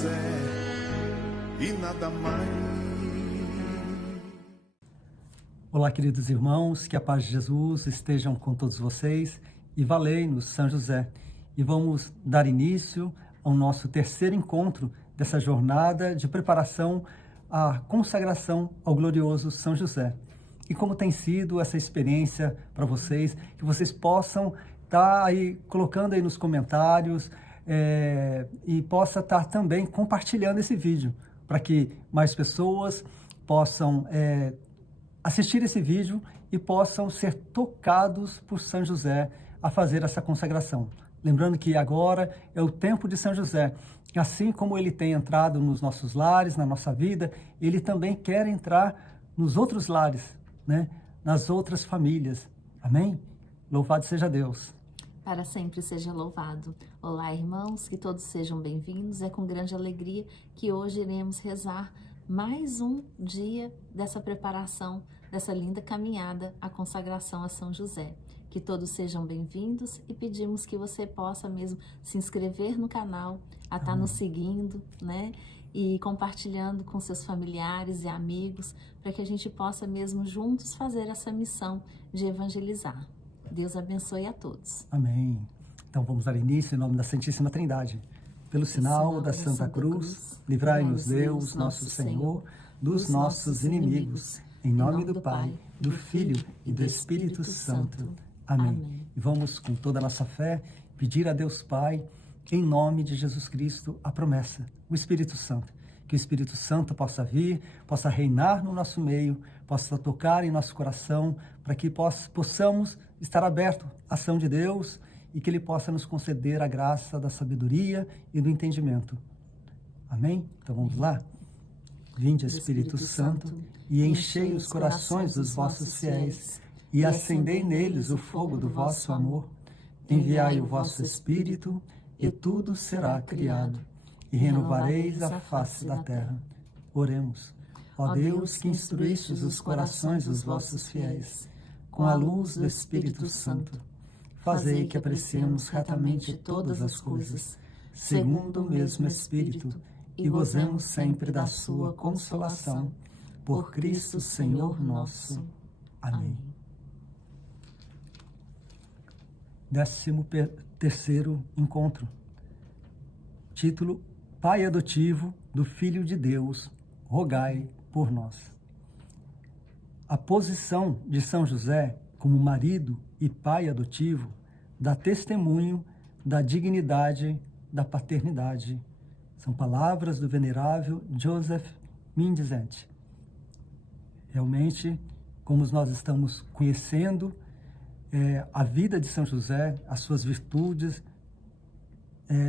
José e nada mais. Olá, queridos irmãos, que a paz de Jesus estejam com todos vocês e valei-nos São José. E vamos dar início ao nosso terceiro encontro dessa jornada de preparação à consagração ao glorioso São José. E como tem sido essa experiência para vocês, que vocês possam estar aí colocando aí nos comentários e possa estar também compartilhando esse vídeo, para que mais pessoas possam assistir esse vídeo e possam ser tocados por São José a fazer essa consagração. Lembrando que agora é o tempo de São José. Assim como ele tem entrado nos nossos lares, na nossa vida, ele também quer entrar nos outros lares, né? Nas outras famílias. Amém? Louvado seja Deus. Para sempre seja louvado. Olá, irmãos, que todos sejam bem-vindos. É com grande alegria que hoje iremos rezar mais um dia dessa preparação, dessa linda caminhada à consagração a São José. Que todos sejam bem-vindos e pedimos que você possa mesmo se inscrever no canal, a estar nos seguindo, né? E compartilhando com seus familiares e amigos, para que a gente possa mesmo juntos fazer essa missão de evangelizar. Deus abençoe a todos. Amém. Então vamos dar início em nome da Santíssima Trindade. Pelo sinal da Santa Cruz, livrai-nos Deus, nosso Senhor, dos nossos inimigos. Em nome do Pai, do Filho e do Espírito Santo. Amém. E vamos, com toda a nossa fé, pedir a Deus Pai, em nome de Jesus Cristo, a promessa, o Espírito Santo. Que o Espírito Santo possa vir, possa reinar no nosso meio, possa tocar em nosso coração, para que possamos estar abertos à ação de Deus e que Ele possa nos conceder a graça da sabedoria e do entendimento. Amém? Então vamos lá? Vinde, Espírito Santo, e enchei os corações dos vossos fiéis, e acendei neles o fogo do vosso amor. Enviai o vosso Espírito, e tudo será criado, e renovareis a face da terra. Oremos. Ó Deus, que instruístes os corações dos vossos fiéis, com a luz do Espírito Santo, fazei que apreciemos retamente todas as coisas, segundo o mesmo Espírito, e gozemos sempre da sua consolação. Por Cristo Senhor nosso. Amém. 13º encontro. Título: Pai adotivo do Filho de Deus, rogai por nós. A posição de São José como marido e pai adotivo dá testemunho da dignidade da paternidade. São palavras do venerável Joseph Mindesent. Realmente, como nós estamos conhecendo a vida de São José, as suas virtudes,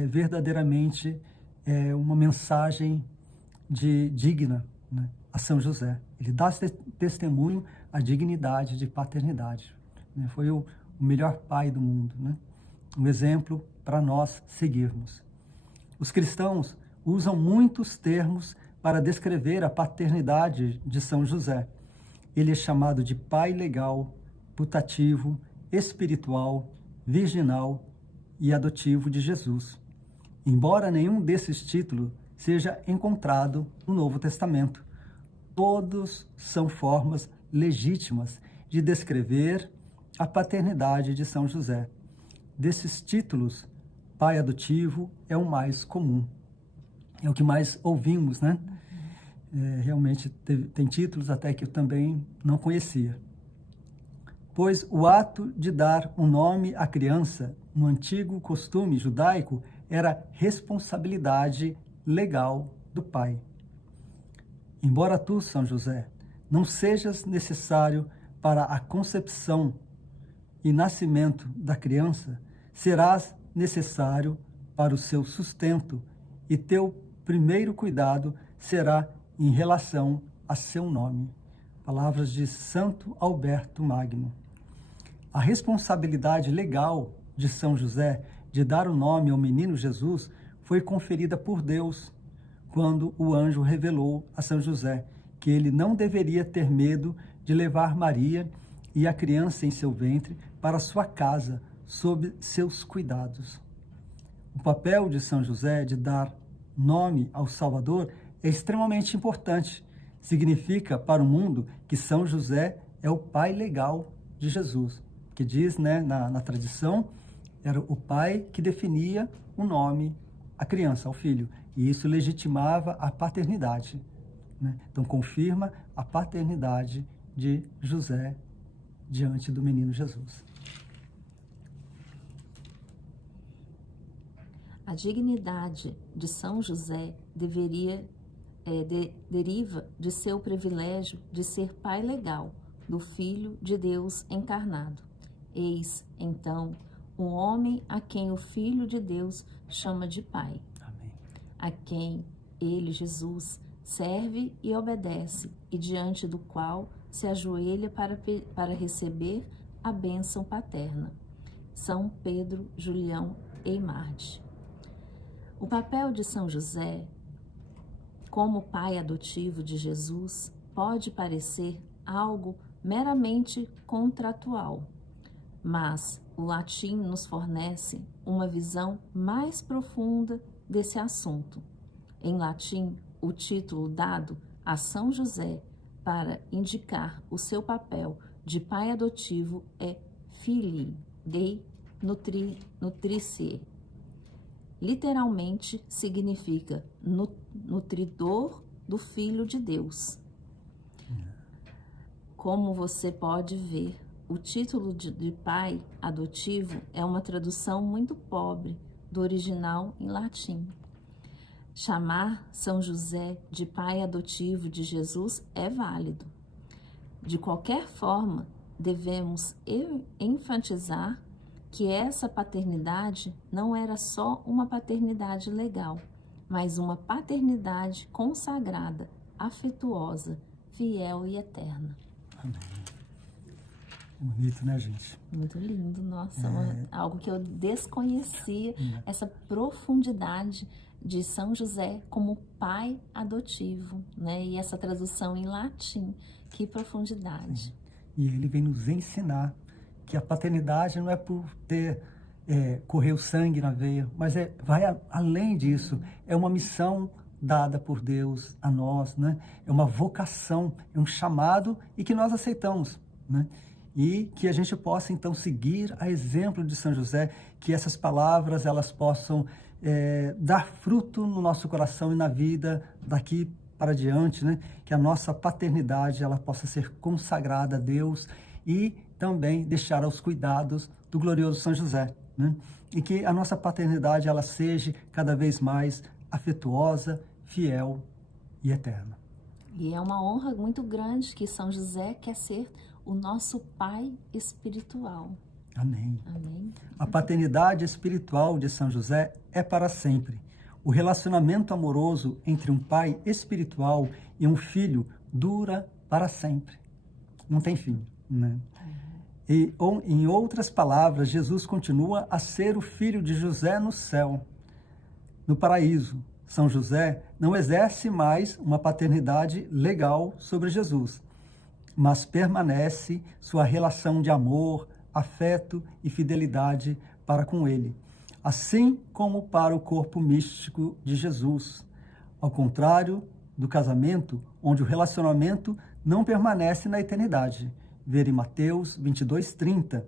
verdadeiramente uma mensagem digna, né, a São José. Ele dá testemunho à dignidade de paternidade. Né? Foi o melhor pai do mundo, né? Um exemplo para nós seguirmos. Os cristãos usam muitos termos para descrever a paternidade de São José. Ele é chamado de pai legal, putativo, espiritual, virginal e adotivo de Jesus. Embora nenhum desses títulos seja encontrado no Novo Testamento, todos são formas legítimas de descrever a paternidade de São José. Desses títulos, pai adotivo é o mais comum. É o que mais ouvimos, né? Realmente tem títulos até que eu também não conhecia. Pois o ato de dar um nome à criança, no antigo costume judaico, era responsabilidade legal do pai. Embora tu, São José, não sejas necessário para a concepção e nascimento da criança, serás necessário para o seu sustento, e teu primeiro cuidado será em relação a seu nome. Palavras de Santo Alberto Magno. A responsabilidade legal de São José de dar o nome ao menino Jesus foi conferida por Deus, quando o anjo revelou a São José que ele não deveria ter medo de levar Maria e a criança em seu ventre para sua casa, sob seus cuidados. O papel de São José de dar nome ao Salvador é extremamente importante. Significa para o mundo que São José é o pai legal de Jesus. Que diz, né, na tradição, era o pai que definia o nome à criança, ao filho. E isso legitimava a paternidade, né? Então, confirma a paternidade de José diante do menino Jesus. A dignidade de São José deriva de seu privilégio de ser pai legal do Filho de Deus encarnado. Eis, então, o homem a quem o Filho de Deus chama de Pai. Amém. A quem ele, Jesus, serve e obedece, e diante do qual se ajoelha para receber a bênção paterna. São Pedro Julião Eimarde. O papel de São José, como pai adotivo de Jesus, pode parecer algo meramente contratual, mas o latim nos fornece uma visão mais profunda desse assunto. Em latim, o título dado a São José para indicar o seu papel de pai adotivo é Filii Dei Nutritiae. Literalmente significa nutridor do Filho de Deus. Como você pode ver, o título de pai adotivo é uma tradução muito pobre do original em latim. Chamar São José de pai adotivo de Jesus é válido. De qualquer forma, devemos enfatizar que essa paternidade não era só uma paternidade legal, mas uma paternidade consagrada, afetuosa, fiel e eterna. Amém. Bonito, né, gente? Muito lindo, nossa, algo que eu desconhecia, essa profundidade de São José como pai adotivo, né? E essa tradução em latim, que profundidade. Sim. E ele vem nos ensinar que a paternidade não é por correr o sangue na veia, mas vai além disso, é uma missão dada por Deus a nós, né? É uma vocação, é um chamado e que nós aceitamos, né? E que a gente possa então seguir a exemplo de São José, que essas palavras elas possam dar fruto no nosso coração e na vida daqui para diante, né? Que a nossa paternidade ela possa ser consagrada a Deus e também deixar aos cuidados do glorioso São José, né? E que a nossa paternidade ela seja cada vez mais afetuosa, fiel e eterna. E é uma honra muito grande que São José quer ser o nosso pai espiritual. Amém. Amém. A paternidade espiritual de São José é para sempre. O relacionamento amoroso entre um pai espiritual e um filho dura para sempre. Não tem fim, né? E, em outras palavras, Jesus continua a ser o filho de José no céu, no paraíso. São José não exerce mais uma paternidade legal sobre Jesus, mas permanece sua relação de amor, afeto e fidelidade para com ele, assim como para o corpo místico de Jesus. Ao contrário do casamento, onde o relacionamento não permanece na eternidade. Ver em Mateus 22:30,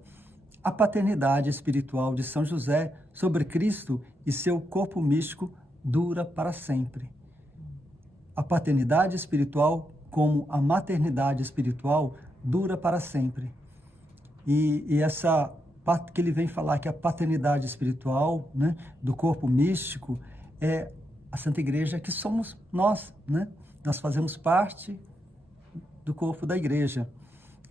a paternidade espiritual de São José sobre Cristo e seu corpo místico dura para sempre. A paternidade espiritual, como a maternidade espiritual, dura para sempre. E essa que ele vem falar que a paternidade espiritual, né, do corpo místico é a Santa Igreja, que somos nós, né? Nós fazemos parte do corpo da Igreja.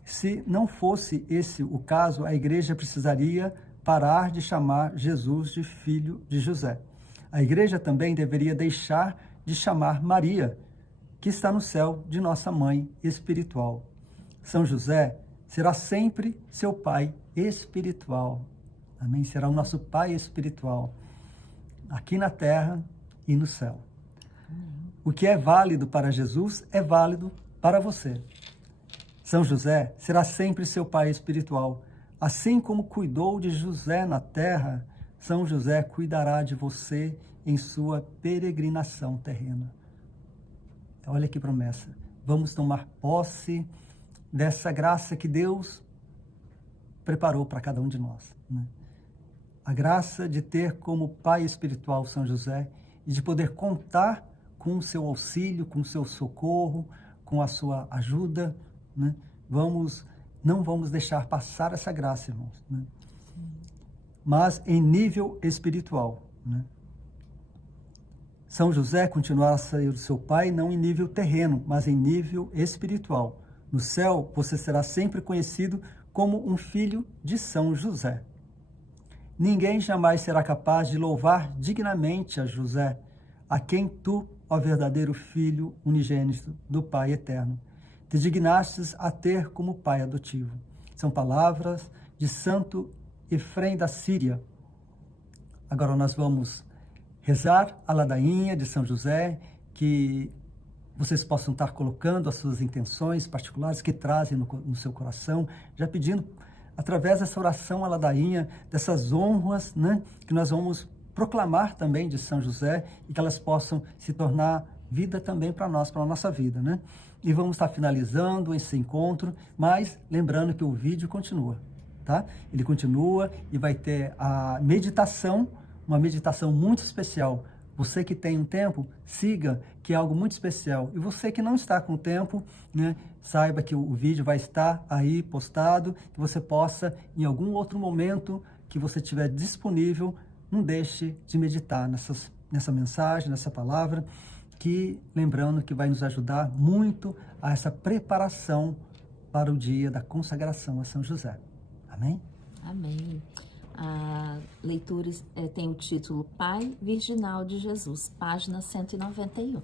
Se não fosse esse o caso, a Igreja precisaria parar de chamar Jesus de filho de José. A Igreja também deveria deixar de chamar Maria, que está no céu, de nossa mãe espiritual. São José será sempre seu pai espiritual. Amém? Será o nosso pai espiritual, aqui na terra e no céu. O que é válido para Jesus é válido para você. São José será sempre seu pai espiritual. Assim como cuidou de José na terra, São José cuidará de você em sua peregrinação terrena. Olha que promessa. Vamos tomar posse dessa graça que Deus preparou para cada um de nós, né? A graça de ter como pai espiritual São José e de poder contar com o seu auxílio, com o seu socorro, com a sua ajuda, né? Não vamos deixar passar essa graça, irmãos, né? Mas em nível espiritual, né? São José continuará a ser o seu pai, não em nível terreno, mas em nível espiritual. No céu, você será sempre conhecido como um filho de São José. Ninguém jamais será capaz de louvar dignamente a José, a quem tu, ó verdadeiro Filho unigênito do Pai eterno, te dignastes a ter como pai adotivo. São palavras de Santo Efrem da Síria. Agora nós vamos rezar a ladainha de São José, que vocês possam estar colocando as suas intenções particulares que trazem no seu coração, já pedindo, através dessa oração, a ladainha, dessas honras, né, que nós vamos proclamar também de São José e que elas possam se tornar vida também para nós, para a nossa vida, né? E vamos estar finalizando esse encontro, mas lembrando que o vídeo continua, tá? Ele continua e vai ter a meditação, uma meditação muito especial. Você que tem um tempo, siga, que é algo muito especial. E você que não está com tempo, né, saiba que o vídeo vai estar aí postado, que você possa, em algum outro momento que você tiver disponível, não deixe de meditar nessa mensagem, nessa palavra, que, lembrando que vai nos ajudar muito a essa preparação para o dia da consagração a São José. Amém? Amém. A leitura tem o título Pai Virginal de Jesus, página 191.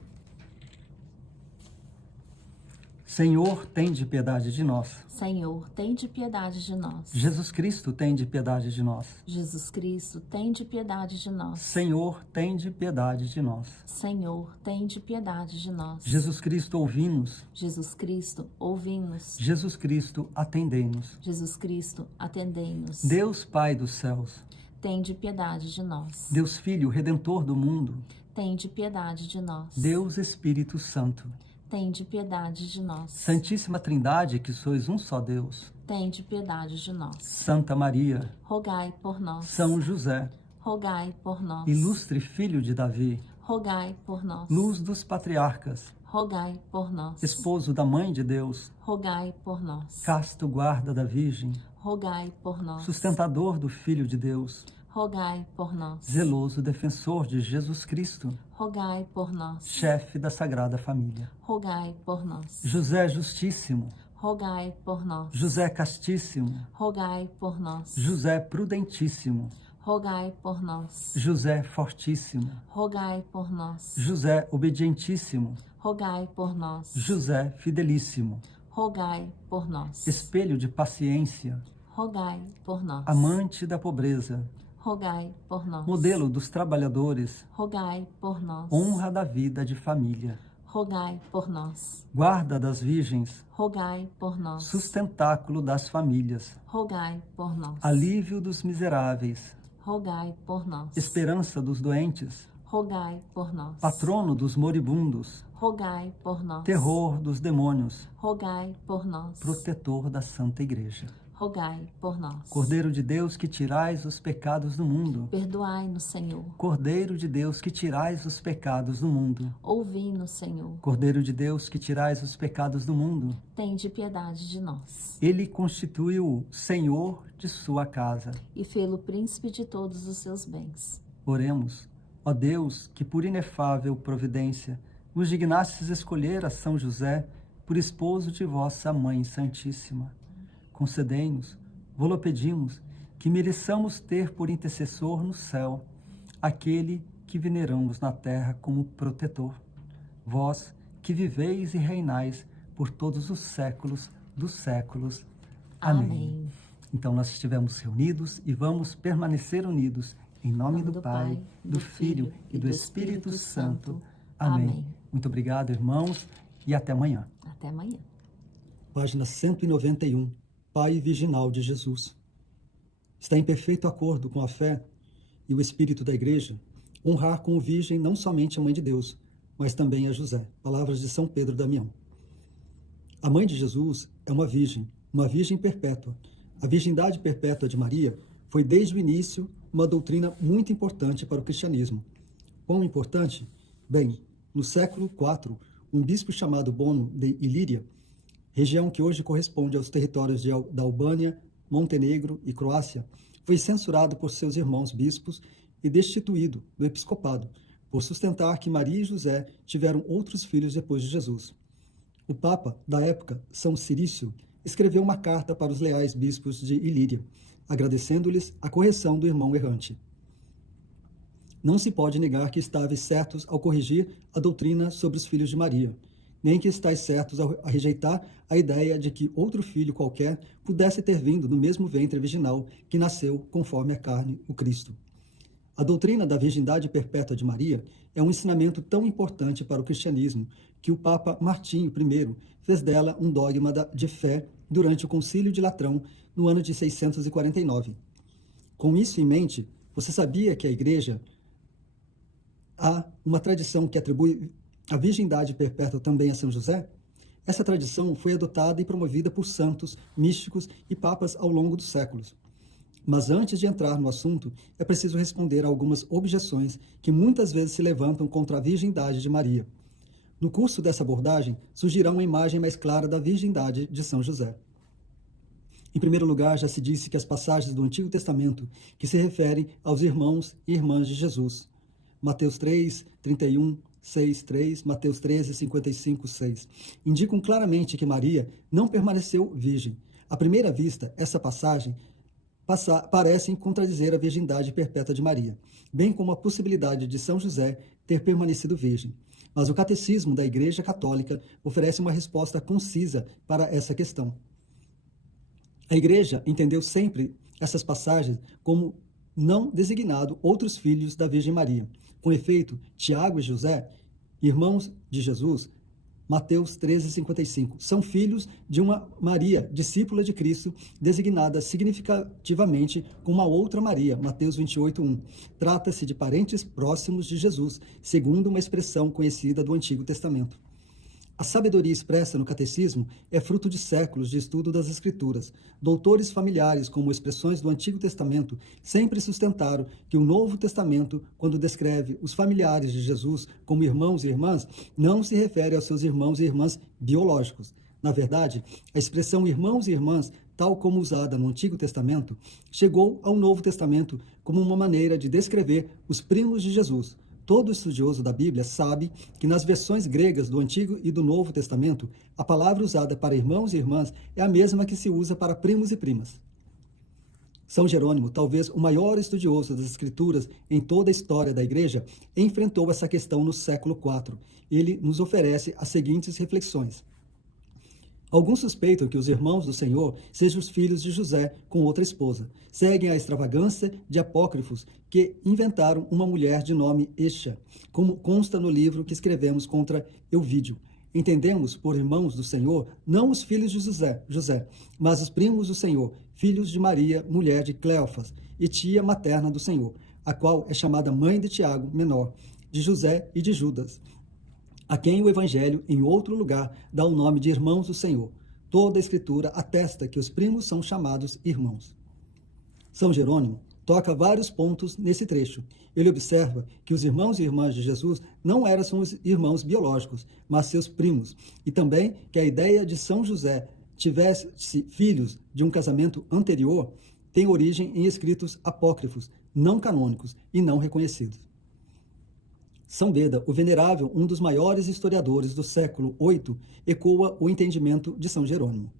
Senhor, tende piedade de nós. Senhor, tende piedade de nós. Jesus Cristo, tende piedade de nós. Jesus Cristo, tende piedade de nós. Senhor, tende piedade de nós. Senhor, tende piedade de nós. Jesus Cristo, ouvi-nos. Jesus Cristo, ouvi-nos. Jesus Cristo, atendei-nos. Jesus Cristo, atendei-nos. Deus Pai dos céus, tende piedade de nós. Deus Filho, Redentor do mundo, tende piedade de nós. Deus Espírito Santo, tende piedade de nós. Santíssima Trindade, que sois um só Deus, tende piedade de nós. Santa Maria, rogai por nós. São José, rogai por nós. Ilustre Filho de Davi, rogai por nós. Luz dos patriarcas, rogai por nós. Esposo da Mãe de Deus, rogai por nós. Casto guarda da Virgem, rogai por nós. Sustentador do Filho de Deus, rogai por nós. Zeloso defensor de Jesus Cristo, rogai por nós. Chefe da Sagrada Família, rogai por nós. José Justíssimo, rogai por nós. José Castíssimo, rogai por nós. José Prudentíssimo, rogai por nós. José Fortíssimo, rogai por nós. José Obedientíssimo, rogai por nós. José Fidelíssimo, rogai por nós. Espelho de paciência, rogai por nós. Amante da pobreza, rogai por nós. Modelo dos trabalhadores, rogai por nós. Honra da vida de família, rogai por nós. Guarda das virgens, rogai por nós. Sustentáculo das famílias, rogai por nós. Alívio dos miseráveis, rogai por nós. Esperança dos doentes, rogai por nós. Patrono dos moribundos, rogai por nós. Terror dos demônios, rogai por nós. Protetor da Santa Igreja, rogai por nós. Cordeiro de Deus, que tirais os pecados do mundo, perdoai-nos, Senhor. Cordeiro de Deus, que tirais os pecados do mundo, ouvi-nos, Senhor. Cordeiro de Deus, que tirais os pecados do mundo, tende piedade de nós. Ele constituiu-o Senhor de sua casa. E fê-lo príncipe de todos os seus bens. Oremos. Ó Deus, que por inefável providência vos dignastes escolher a São José por esposo de vossa Mãe Santíssima, concedei-nos, vô-lo pedimos, que mereçamos ter por intercessor no céu aquele que veneramos na terra como protetor. Vós, que viveis e reinais por todos os séculos dos séculos. Amém. Então nós estivemos reunidos e vamos permanecer unidos em nome do Pai, do Filho e do Espírito Santo. Amém. Muito obrigado, irmãos, e até amanhã. Até amanhã. Página 191. Pai Virginal de Jesus. Está em perfeito acordo com a fé e o espírito da igreja, honrar como virgem não somente a Mãe de Deus, mas também a José. Palavras de São Pedro Damião. A Mãe de Jesus é uma virgem perpétua. A virgindade perpétua de Maria foi desde o início uma doutrina muito importante para o cristianismo. Quão importante? Bem, no século IV, um bispo chamado Bono de Ilíria, região que hoje corresponde aos territórios da Albânia, Montenegro e Croácia, foi censurado por seus irmãos bispos e destituído do episcopado, por sustentar que Maria e José tiveram outros filhos depois de Jesus. O Papa, da época, São Cirício, escreveu uma carta para os leais bispos de Ilíria, agradecendo-lhes a correção do irmão errante. Não se pode negar que estáveis certos ao corrigir a doutrina sobre os filhos de Maria, nem que estáis certos a rejeitar a ideia de que outro filho qualquer pudesse ter vindo do mesmo ventre virginal que nasceu conforme a carne, o Cristo. A doutrina da virgindade perpétua de Maria é um ensinamento tão importante para o cristianismo que o Papa Martinho I fez dela um dogma de fé durante o Concílio de Latrão, no ano de 649. Com isso em mente, você sabia que a Igreja há uma tradição que atribui a virgindade perpétua também a São José? Essa tradição foi adotada e promovida por santos, místicos e papas ao longo dos séculos. Mas antes de entrar no assunto, é preciso responder a algumas objeções que muitas vezes se levantam contra a virgindade de Maria. No curso dessa abordagem, surgirá uma imagem mais clara da virgindade de São José. Em primeiro lugar, já se disse que as passagens do Antigo Testamento que se referem aos irmãos e irmãs de Jesus, Mateus 3, 31, 6, 3, Mateus 13, 55, 6, indicam claramente que Maria não permaneceu virgem. À primeira vista, essa passagem parecem contradizer a virgindade perpétua de Maria, bem como a possibilidade de São José ter permanecido virgem. Mas o Catecismo da Igreja Católica oferece uma resposta concisa para essa questão. A Igreja entendeu sempre essas passagens como não designado outros filhos da Virgem Maria. Com efeito, Tiago e José, irmãos de Jesus, Mateus 13,55, são filhos de uma Maria, discípula de Cristo, designada significativamente com uma outra Maria, Mateus 28,1. Trata-se de parentes próximos de Jesus, segundo uma expressão conhecida do Antigo Testamento. A sabedoria expressa no Catecismo é fruto de séculos de estudo das Escrituras. Doutores familiares, como expressões do Antigo Testamento, sempre sustentaram que o Novo Testamento, quando descreve os familiares de Jesus como irmãos e irmãs, não se refere aos seus irmãos e irmãs biológicos. Na verdade, a expressão irmãos e irmãs, tal como usada no Antigo Testamento, chegou ao Novo Testamento como uma maneira de descrever os primos de Jesus. Todo estudioso da Bíblia sabe que nas versões gregas do Antigo e do Novo Testamento, a palavra usada para irmãos e irmãs é a mesma que se usa para primos e primas. São Jerônimo, talvez o maior estudioso das Escrituras em toda a história da Igreja, enfrentou essa questão no século IV. Ele nos oferece as seguintes reflexões. Alguns suspeitam que os irmãos do Senhor sejam os filhos de José com outra esposa. Seguem a extravagância de apócrifos que inventaram uma mulher de nome Echa, como consta no livro que escrevemos contra Euvídio. Entendemos por irmãos do Senhor não os filhos de José, mas os primos do Senhor, filhos de Maria, mulher de Cleofas, e tia materna do Senhor, a qual é chamada mãe de Tiago, menor, de José e de Judas, a quem o Evangelho, em outro lugar, dá o nome de irmãos do Senhor. Toda a Escritura atesta que os primos são chamados irmãos. São Jerônimo toca vários pontos nesse trecho. Ele observa que os irmãos e irmãs de Jesus não eram seus irmãos biológicos, mas seus primos, e também que a ideia de São José tivesse filhos de um casamento anterior tem origem em escritos apócrifos, não canônicos e não reconhecidos. São Beda, o venerável, um dos maiores historiadores do século VIII, ecoa o entendimento de São Jerônimo.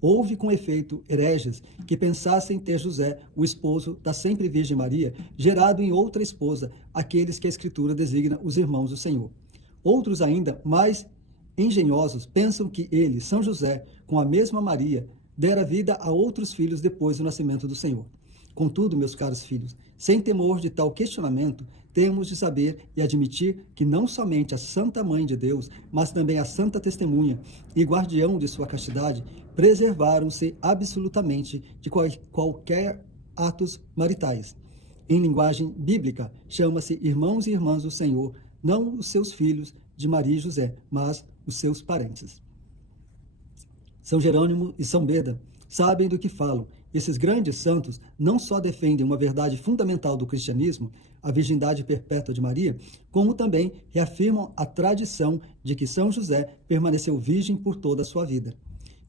Houve, com efeito, hereges que pensassem ter José, o esposo da sempre Virgem Maria, gerado em outra esposa, aqueles que a Escritura designa os irmãos do Senhor. Outros ainda, mais engenhosos, pensam que ele, São José, com a mesma Maria, dera vida a outros filhos depois do nascimento do Senhor. Contudo, meus caros filhos, sem temor de tal questionamento, temos de saber e admitir que não somente a Santa Mãe de Deus, mas também a Santa Testemunha e guardião de sua castidade, preservaram-se absolutamente de qualquer atos maritais. em linguagem bíblica, chama-se irmãos e irmãs do Senhor, não os seus filhos de Maria e José, mas os seus parentes. São Jerônimo e São Beda sabem do que falam. Esses grandes santos não só defendem uma verdade fundamental do cristianismo, a virgindade perpétua de Maria, como também reafirmam a tradição de que São José permaneceu virgem por toda a sua vida.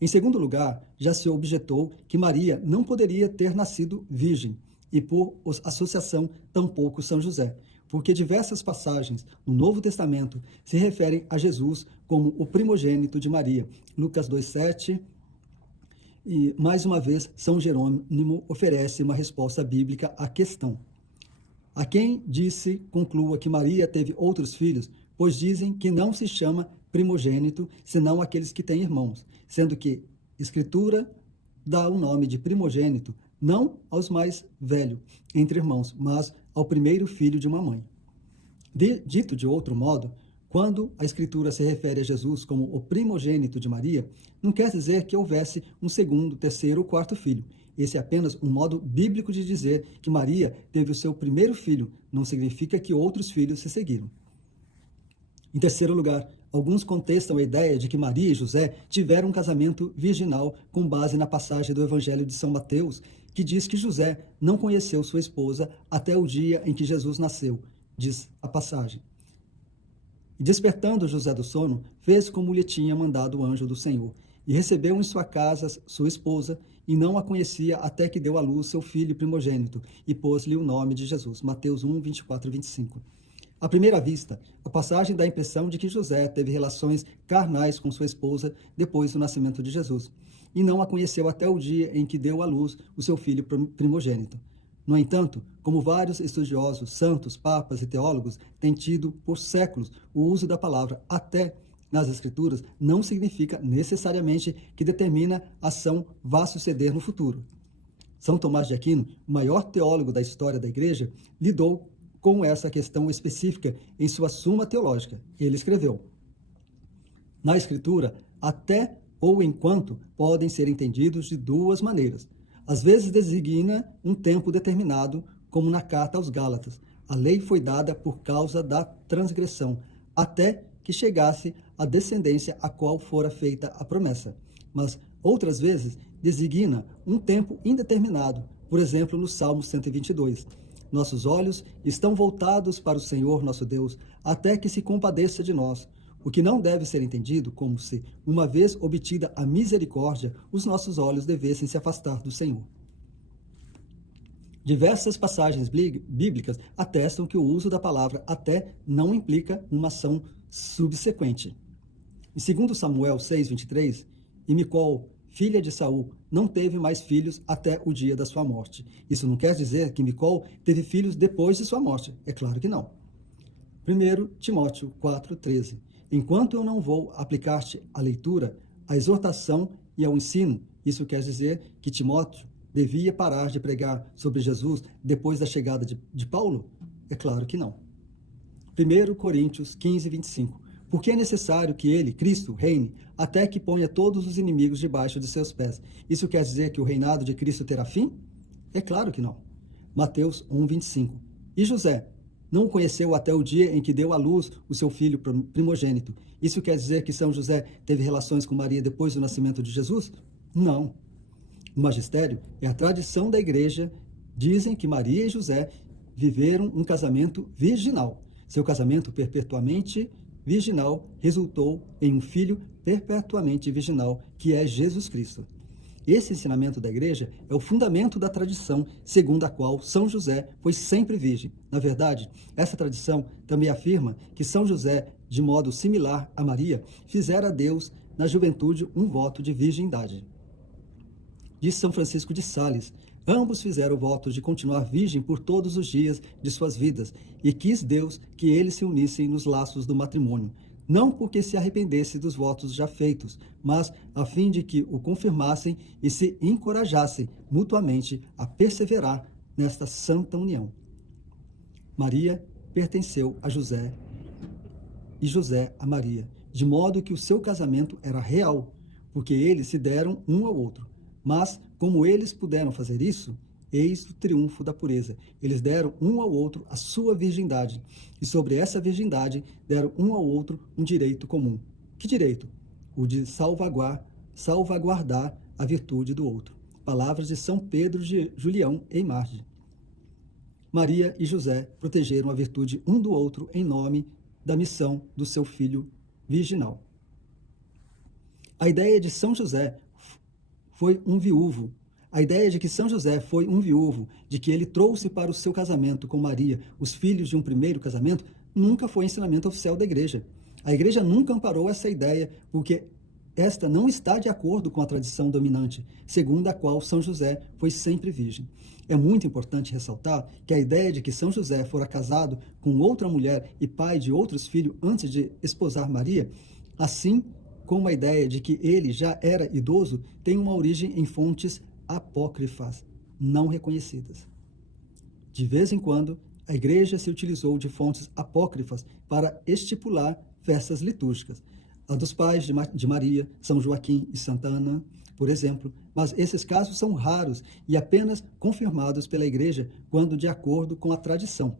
Em segundo lugar, já se objetou que Maria não poderia ter nascido virgem, e por associação tampouco São José, porque diversas passagens no Novo Testamento se referem a Jesus como o primogênito de Maria. Lucas 2,7. E, mais uma vez, São Jerônimo oferece uma resposta bíblica à questão. A quem disse, conclua que Maria teve outros filhos, pois dizem que não se chama primogênito, senão aqueles que têm irmãos, sendo que Escritura dá o nome de primogênito não aos mais velhos entre irmãos, mas ao primeiro filho de uma mãe. Dito de outro modo, quando a Escritura se refere a Jesus como o primogênito de Maria, não quer dizer que houvesse um segundo, terceiro ou quarto filho. Esse é apenas um modo bíblico de dizer que Maria teve o seu primeiro filho, não significa que outros filhos se seguiram. Em terceiro lugar, alguns contestam a ideia de que Maria e José tiveram um casamento virginal com base na passagem do Evangelho de São Mateus, que diz que José não conheceu sua esposa até o dia em que Jesus nasceu, diz a passagem. E despertando José do sono, fez como lhe tinha mandado o anjo do Senhor, e recebeu em sua casa sua esposa, e não a conhecia até que deu à luz seu filho primogênito, e pôs-lhe o nome de Jesus. Mateus 1, 24 e 25. À primeira vista, a passagem dá a impressão de que José teve relações carnais com sua esposa depois do nascimento de Jesus, e não a conheceu até o dia em que deu à luz o seu filho primogênito. No entanto, como vários estudiosos, santos, papas e teólogos têm tido por séculos, o uso da palavra até nas Escrituras não significa necessariamente que determina ação vá suceder no futuro. São Tomás de Aquino, o maior teólogo da história da Igreja, lidou com essa questão específica em sua Suma Teológica. Ele escreveu: na Escritura, até ou enquanto podem ser entendidos de duas maneiras. Às vezes designa um tempo determinado, como na carta aos Gálatas. A lei foi dada por causa da transgressão, até que chegasse a descendência a qual fora feita a promessa. Mas outras vezes designa um tempo indeterminado, por exemplo, no Salmo 122. Nossos olhos estão voltados para o Senhor nosso Deus, até que se compadeça de nós. O que não deve ser entendido como se, uma vez obtida a misericórdia, os nossos olhos devessem se afastar do Senhor. Diversas passagens bíblicas atestam que o uso da palavra até não implica uma ação subsequente. Em 2 Samuel 6:23, e Micol, filha de Saul, não teve mais filhos até o dia da sua morte. Isso não quer dizer que Micol teve filhos depois de sua morte. É claro que não. 1 Timóteo 4:13. Enquanto eu não vou aplicar-te à leitura, à exortação e ao ensino, isso quer dizer que Timóteo devia parar de pregar sobre Jesus depois da chegada de Paulo? É claro que não. 1 Coríntios 15:25. Porque é necessário que ele, Cristo, reine, até que ponha todos os inimigos debaixo de seus pés. Isso quer dizer que o reinado de Cristo terá fim? É claro que não. Mateus 1:25. E José não o conheceu até o dia em que deu à luz o seu filho primogênito. Isso quer dizer que São José teve relações com Maria depois do nascimento de Jesus? Não. O magistério e a tradição da Igreja dizem que Maria e José viveram um casamento virginal. Seu casamento perpetuamente virginal resultou em um filho perpetuamente virginal, que é Jesus Cristo. Esse ensinamento da Igreja é o fundamento da tradição segundo a qual São José foi sempre virgem. Na verdade, essa tradição também afirma que São José, de modo similar a Maria, fizera a Deus, na juventude, um voto de virgindade. Diz São Francisco de Sales: ambos fizeram votos de continuar virgem por todos os dias de suas vidas, e quis Deus que eles se unissem nos laços do matrimônio, não porque se arrependesse dos votos já feitos, mas a fim de que o confirmassem e se encorajassem mutuamente a perseverar nesta santa união. Maria pertenceu a José e José a Maria, de modo que o seu casamento era real, porque eles se deram um ao outro. Mas, como eles puderam fazer isso, eis o triunfo da pureza. Eles deram um ao outro a sua virgindade, e sobre essa virgindade deram um ao outro um direito comum. Que direito? O de salvaguardar a virtude do outro. Palavras de São Pedro de Julião em Margem. Maria e José protegeram a virtude um do outro em nome da missão do seu filho virginal. A ideia de São José foi um viúvo. A ideia de que São José foi um viúvo, de que ele trouxe para o seu casamento com Maria os filhos de um primeiro casamento, nunca foi ensinamento oficial da Igreja. A Igreja nunca amparou essa ideia, porque esta não está de acordo com a tradição dominante, segundo a qual São José foi sempre virgem. É muito importante ressaltar que a ideia de que São José fora casado com outra mulher e pai de outros filhos antes de esposar Maria, assim como a ideia de que ele já era idoso, tem uma origem em fontes apócrifas, não reconhecidas. De vez em quando, a Igreja se utilizou de fontes apócrifas para estipular festas litúrgicas. A dos pais de Maria, São Joaquim e Santa Ana, por exemplo, mas esses casos são raros e apenas confirmados pela Igreja quando de acordo com a tradição.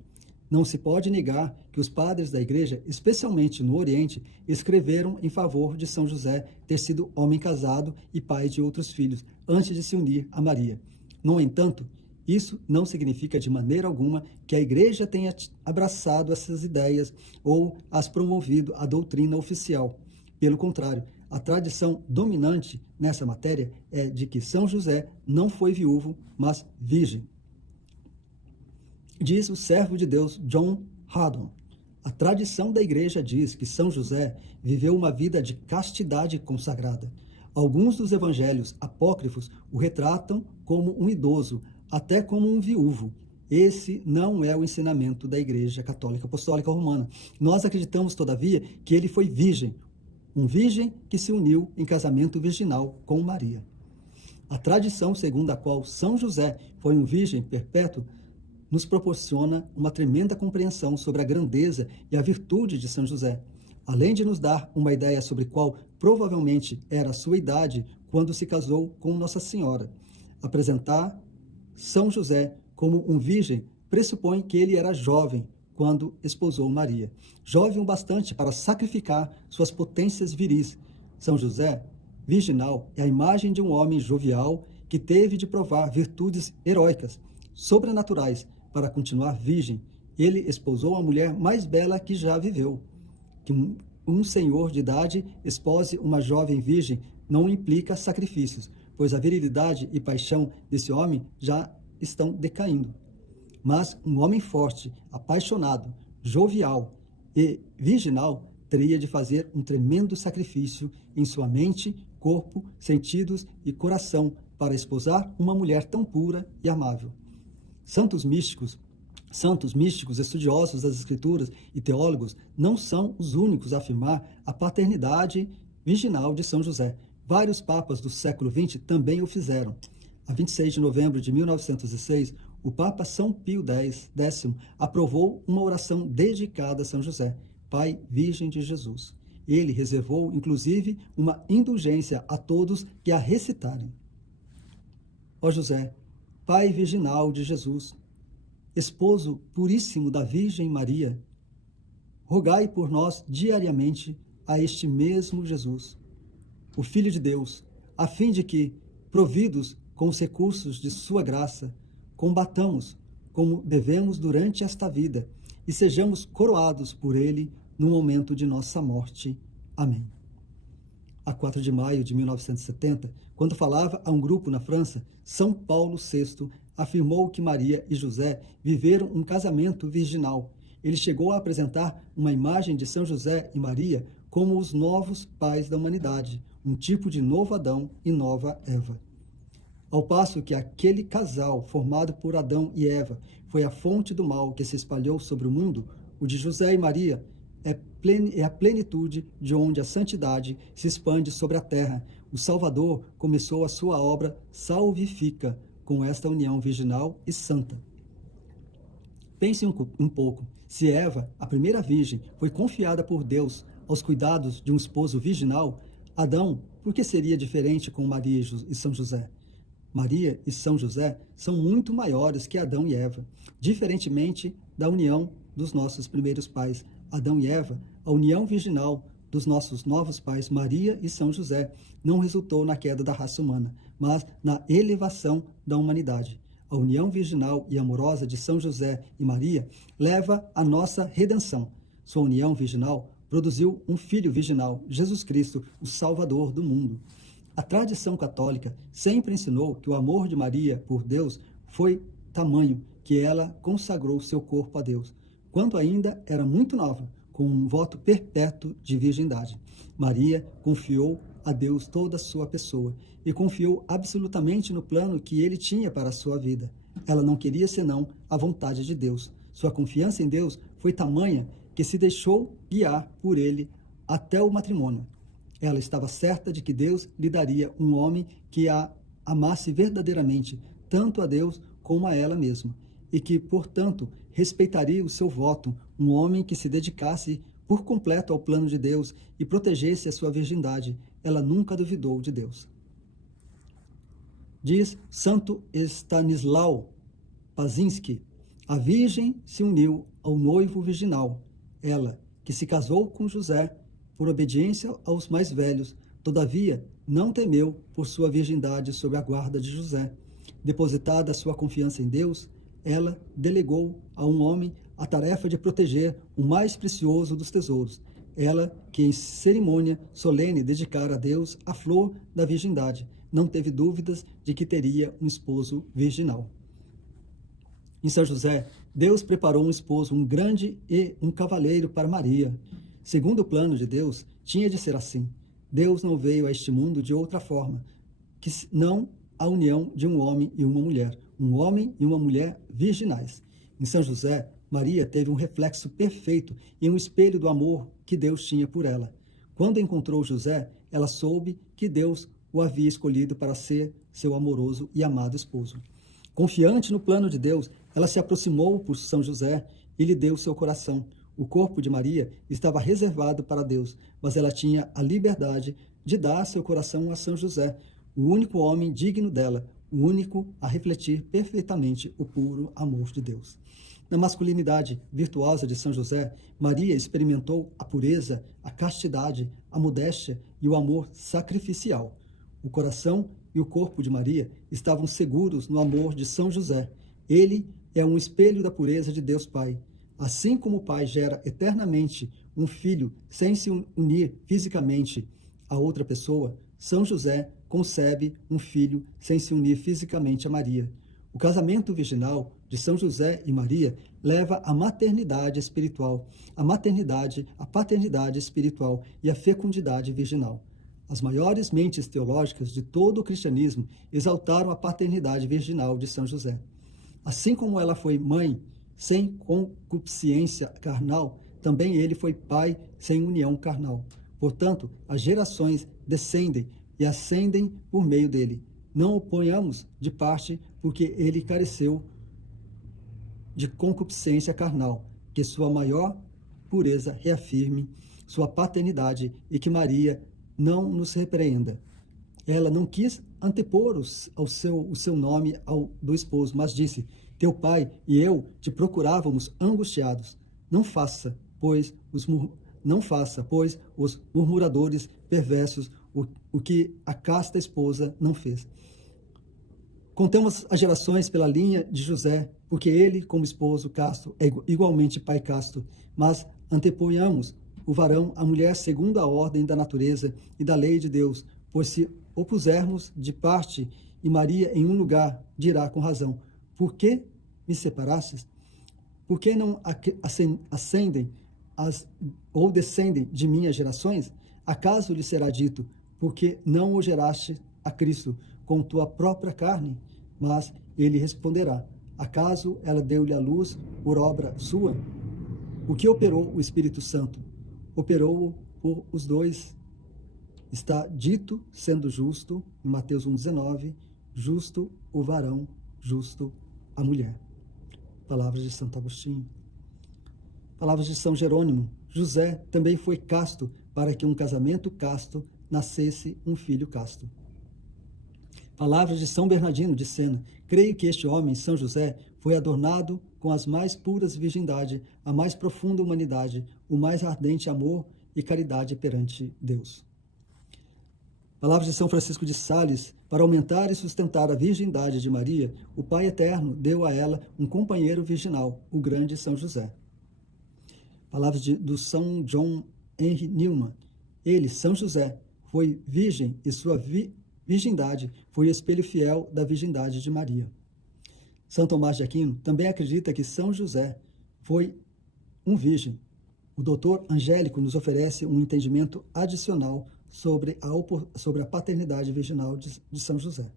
Não se pode negar que os padres da Igreja, especialmente no Oriente, escreveram em favor de São José ter sido homem casado e pai de outros filhos, antes de se unir a Maria. No entanto, isso não significa de maneira alguma que a Igreja tenha abraçado essas ideias ou as promovido a doutrina oficial. Pelo contrário, a tradição dominante nessa matéria é de que São José não foi viúvo, mas virgem. Diz o servo de Deus John Haddon: a tradição da Igreja diz que São José viveu uma vida de castidade consagrada. Alguns dos evangelhos apócrifos o retratam como um idoso, até como um viúvo. Esse não é o ensinamento da Igreja Católica Apostólica Romana. Nós acreditamos, todavia, que ele foi virgem, um virgem que se uniu em casamento virginal com Maria. A tradição segundo a qual São José foi um virgem perpétuo nos proporciona uma tremenda compreensão sobre a grandeza e a virtude de São José, além de nos dar uma ideia sobre qual provavelmente era a sua idade quando se casou com Nossa Senhora. Apresentar São José como um virgem pressupõe que ele era jovem quando esposou Maria, jovem o bastante para sacrificar suas potências viris. São José, virginal, é a imagem de um homem jovial que teve de provar virtudes heróicas, sobrenaturais, para continuar virgem. Ele esposou a mulher mais bela que já viveu. Que um senhor de idade espose uma jovem virgem não implica sacrifícios, pois a virilidade e paixão desse homem já estão decaindo. Mas um homem forte, apaixonado, jovial e virginal teria de fazer um tremendo sacrifício em sua mente, corpo, sentidos e coração para esposar uma mulher tão pura e amável. Santos místicos, estudiosos das Escrituras e teólogos não são os únicos a afirmar a paternidade virginal de São José. Vários papas do século XX também o fizeram. A 26 de novembro de 1906, o Papa São Pio X aprovou uma oração dedicada a São José, Pai Virgem de Jesus. Ele reservou, inclusive, uma indulgência a todos que a recitarem. Ó José, Pai virginal de Jesus, esposo puríssimo da Virgem Maria, rogai por nós diariamente a este mesmo Jesus, o Filho de Deus, a fim de que, providos com os recursos de sua graça, combatamos como devemos durante esta vida e sejamos coroados por ele no momento de nossa morte. Amém. A 4 de maio de 1970, quando falava a um grupo na França, São Paulo VI afirmou que Maria e José viveram um casamento virginal. Ele chegou a apresentar uma imagem de São José e Maria como os novos pais da humanidade, um tipo de novo Adão e nova Eva. Ao passo que aquele casal formado por Adão e Eva foi a fonte do mal que se espalhou sobre o mundo, o de José e Maria é a plenitude de onde a santidade se expande sobre a terra. O Salvador começou a sua obra salvífica com esta união virginal e santa. Pense um pouco. Se Eva, a primeira virgem, foi confiada por Deus aos cuidados de um esposo virginal, Adão, por que seria diferente com Maria e São José? Maria e São José são muito maiores que Adão e Eva. Diferentemente da união dos nossos primeiros pais, Adão e Eva, a união virginal dos nossos novos pais, Maria e São José, não resultou na queda da raça humana, mas na elevação da humanidade. A união virginal e amorosa de São José e Maria leva à nossa redenção. Sua união virginal produziu um filho virginal, Jesus Cristo, o Salvador do mundo. A tradição católica sempre ensinou que o amor de Maria por Deus foi tamanho que ela consagrou seu corpo a Deus, quando ainda era muito nova, com um voto perpétuo de virgindade. Maria confiou a Deus toda a sua pessoa e confiou absolutamente no plano que ele tinha para a sua vida. Ela não queria senão a vontade de Deus. Sua confiança em Deus foi tamanha que se deixou guiar por ele até o matrimônio. Ela estava certa de que Deus lhe daria um homem que a amasse verdadeiramente, tanto a Deus como a ela mesma, e que, portanto, respeitaria o seu voto, um homem que se dedicasse por completo ao plano de Deus e protegesse a sua virgindade. Ela nunca duvidou de Deus. Diz Santo Stanislau Pazinski: a Virgem se uniu ao noivo virginal. Ela, que se casou com José por obediência aos mais velhos, todavia não temeu por sua virgindade sob a guarda de José. Depositada a sua confiança em Deus, ela delegou a um homem a tarefa de proteger o mais precioso dos tesouros. Ela, que em cerimônia solene dedicara a Deus a flor da virgindade, não teve dúvidas de que teria um esposo virginal. Em São José, Deus preparou um esposo, um grande e um cavaleiro para Maria. Segundo o plano de Deus, tinha de ser assim. Deus não veio a este mundo de outra forma, que não a união de um homem e uma mulher, um homem e uma mulher virginais. Em São José, Maria teve um reflexo perfeito e um espelho do amor que Deus tinha por ela. Quando encontrou José, ela soube que Deus o havia escolhido para ser seu amoroso e amado esposo. Confiante no plano de Deus, ela se aproximou por São José e lhe deu seu coração. O corpo de Maria estava reservado para Deus, mas ela tinha a liberdade de dar seu coração a São José, o único homem digno dela, o único a refletir perfeitamente o puro amor de Deus. Na masculinidade virtuosa de São José, Maria experimentou a pureza, a castidade, a modéstia e o amor sacrificial. O coração e o corpo de Maria estavam seguros no amor de São José. Ele é um espelho da pureza de Deus Pai. Assim como o Pai gera eternamente um filho sem se unir fisicamente a outra pessoa, São José concebe um filho sem se unir fisicamente a Maria. O casamento virginal de São José e Maria leva à maternidade espiritual, à maternidade, à paternidade espiritual e à fecundidade virginal. As maiores mentes teológicas de todo o cristianismo exaltaram a paternidade virginal de São José. Assim como ela foi mãe sem concupiscência carnal, também ele foi pai sem união carnal. Portanto, as gerações descendem e ascendem por meio dele. Não o ponhamos de parte porque ele careceu de concupiscência carnal, que sua maior pureza reafirme sua paternidade e que Maria não nos repreenda. Ela não quis antepor o seu nome ao do esposo, mas disse: teu pai e eu te procurávamos angustiados. Não faça, pois os murmuradores perversos o que a casta esposa não fez. Contemos as gerações pela linha de José, porque ele, como esposo casto, é igualmente pai casto, mas anteponhamos o varão à mulher segundo a ordem da natureza e da lei de Deus, pois se opusermos de parte e Maria em um lugar, dirá com razão: por que me separastes? Por que não ascendem ou descendem de mim as gerações? Acaso lhe será dito: porque não o geraste a Cristo com tua própria carne? Mas ele responderá: acaso ela deu-lhe a luz por obra sua? O que operou o Espírito Santo? Operou-o por os dois. Está dito, sendo justo, em Mateus 1,19, justo o varão, justo a mulher. Palavras de Santo Agostinho. Palavras de São Jerônimo. José também foi casto para que um casamento casto nascesse um filho casto. Palavras de São Bernardino de Sena. Creio que este homem, São José, foi adornado com as mais puras virgindade, a mais profunda humanidade, o mais ardente amor e caridade perante Deus. Palavras de São Francisco de Sales. Para aumentar e sustentar a virgindade de Maria, o Pai Eterno deu a ela um companheiro virginal, o grande São José. Palavras do São John Henry Newman. Ele, São José, foi virgem e sua virgindade foi o espelho fiel da virgindade de Maria. São Tomás de Aquino também acredita que São José foi um virgem. O doutor Angélico nos oferece um entendimento adicional sobre a paternidade virginal de São José.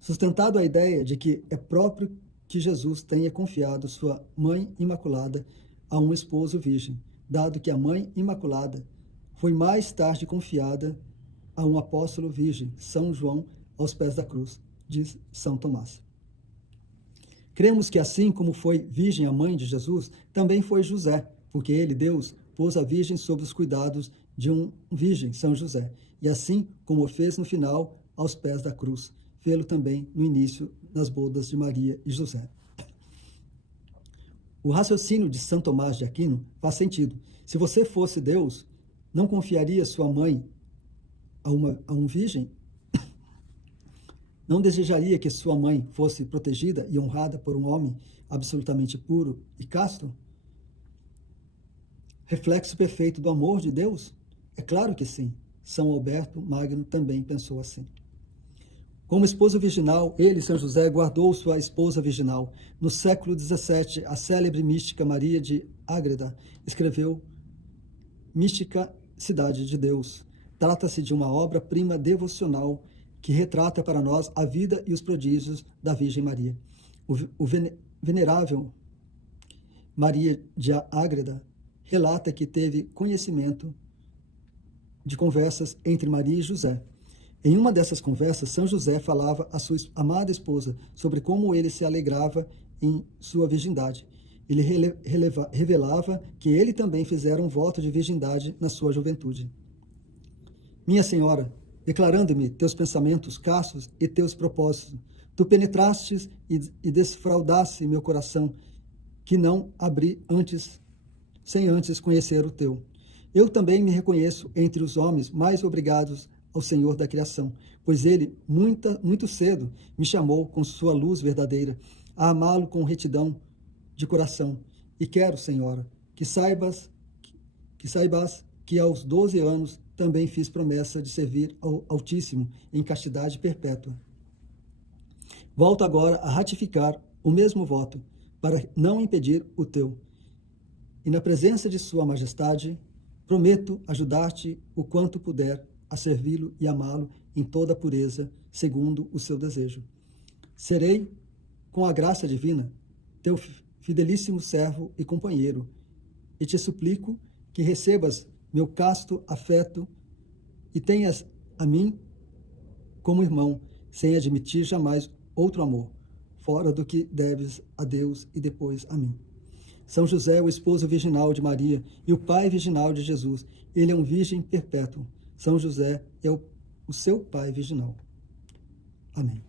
Sustentado a ideia de que é próprio que Jesus tenha confiado sua mãe imaculada a um esposo virgem, dado que a mãe imaculada foi mais tarde confiada a um apóstolo virgem, São João, aos pés da cruz, diz São Tomás. Cremos que assim como foi virgem a mãe de Jesus, também foi José, porque ele, Deus, pôs a virgem sob os cuidados de um virgem, São José, e assim como o fez no final, aos pés da cruz, fê-lo também no início das bodas de Maria e José. O raciocínio de São Tomás de Aquino faz sentido. Se você fosse Deus, não confiaria sua mãe a um virgem? Não desejaria que sua mãe fosse protegida e honrada por um homem absolutamente puro e casto? Reflexo perfeito do amor de Deus? É claro que sim. São Alberto Magno também pensou assim. Como esposo virginal, ele, São José, guardou sua esposa virginal. No século XVII, a célebre mística Maria de Ágreda escreveu Mística Cidade de Deus. Trata-se de uma obra-prima devocional que retrata para nós a vida e os prodígios da Virgem Maria. O venerável Maria de Ágreda relata que teve conhecimento de conversas entre Maria e José. Em uma dessas conversas, São José falava à sua amada esposa sobre como ele se alegrava em sua virgindade. Ele revelava que ele também fizera um voto de virgindade na sua juventude. Minha Senhora, declarando-me teus pensamentos castos e teus propósitos, tu penetrastes e desfraudaste meu coração, que não abri sem antes conhecer o teu. Eu também me reconheço entre os homens mais obrigados ao Senhor da criação, pois ele, muito cedo, me chamou com sua luz verdadeira, a amá-lo com retidão de coração. E quero, Senhora, que saibas que aos 12 anos também fiz promessa de servir ao Altíssimo em castidade perpétua. Volto agora a ratificar o mesmo voto, para não impedir o teu. E na presença de Sua Majestade, prometo ajudar-te o quanto puder a servi-lo e amá-lo em toda a pureza, segundo o seu desejo. Serei, com a graça divina, teu fidelíssimo servo e companheiro, e te suplico que recebas meu casto afeto e tenhas a mim como irmão, sem admitir jamais outro amor, fora do que deves a Deus e depois a mim. São José, o esposo virginal de Maria e o pai virginal de Jesus, ele é um virgem perpétuo. São José é o seu pai virginal. Amém.